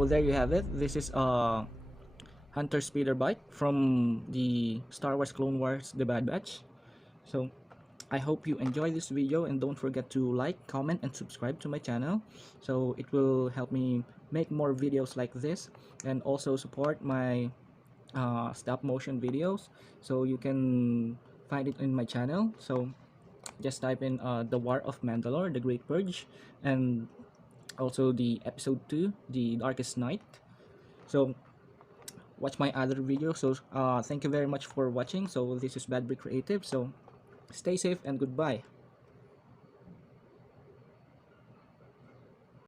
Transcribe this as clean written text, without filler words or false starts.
So there you have it. This is a Hunter speeder bike from the Star Wars Clone Wars The Bad Batch. So I hope you enjoy this video, and don't forget to like, comment, and subscribe to my channel, so it will help me make more videos like this, and also support my stop motion videos. So you can find it in my channel. So just type in The War of Mandalore, The Great Purge, and also the episode 2, The Darkest Night. So watch my other videos. So thank you very much for watching. So this is Bad Brick Creative. So stay safe and goodbye.